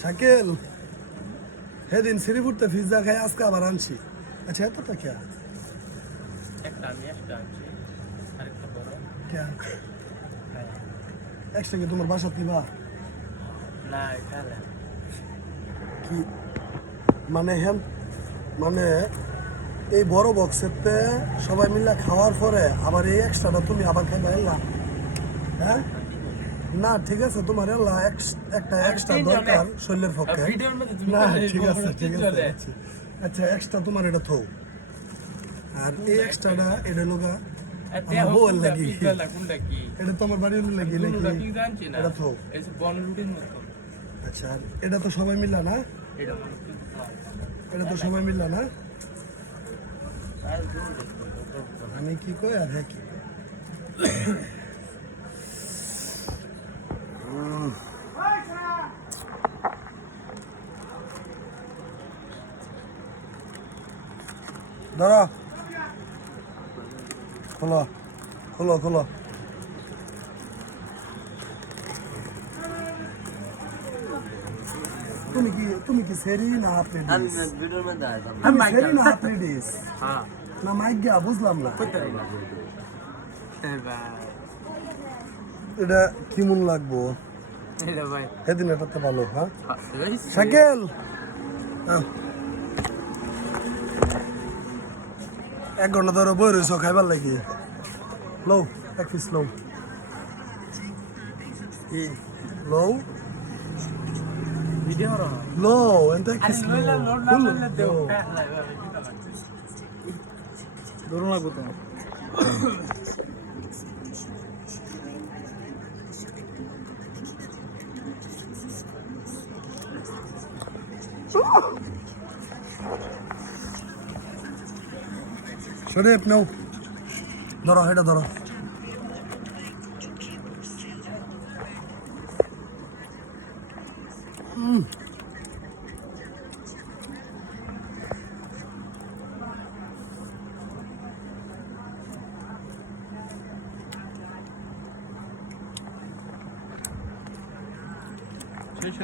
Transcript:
শাকিল সেদিন শ্রীপুরতে পিজ্জা খাই আজকে আবার আনছি। আচ্ছা এতটা কে একসাথে তোমার বাসাত নিবা কি মানে মানে এই বড় বক্সেতে সবাই মিলে খাওয়ার পরে আবার এই এক্সট্রাটা তুমি আবার খাইবা এলা? হ্যাঁ না ঠিক আছে, তোমার এলা একটা এক্সট্রা দরকার শরীরের পক্ষে। না ঠিক আছে আচ্ছা আচ্ছা এক্সট্রা তোমার এটা থো, আর এই এক্সট্রাটা এটা লোকা আমার বউয়ের লাগি, এটা তো আমার বাড়ির লাগি নাকি এটা থো। আচ্ছা আর এটা তো সবাই মিললা না, এটা তো সবাই মিললা না, আমি কি কই আর হ্যাঁ কি ধরো খোলো খোলো খোলো। তুমি কি সেরি না আপনি আমি সেরি না আপনি ডিস না মাইক গিয়া বুঝলাম না এটা কি মন লাগবো সেদিন এটা তো ভালো। হ্যাঁ শাকিল এক ঘন্টা ধরে বই রয়েছ খাইবার লাগি লো এক পিস লো লো লো এনতে এক পিস লো ধরুন লাগবো তো শরীফ নাও ধরো এটা ধরো শেষ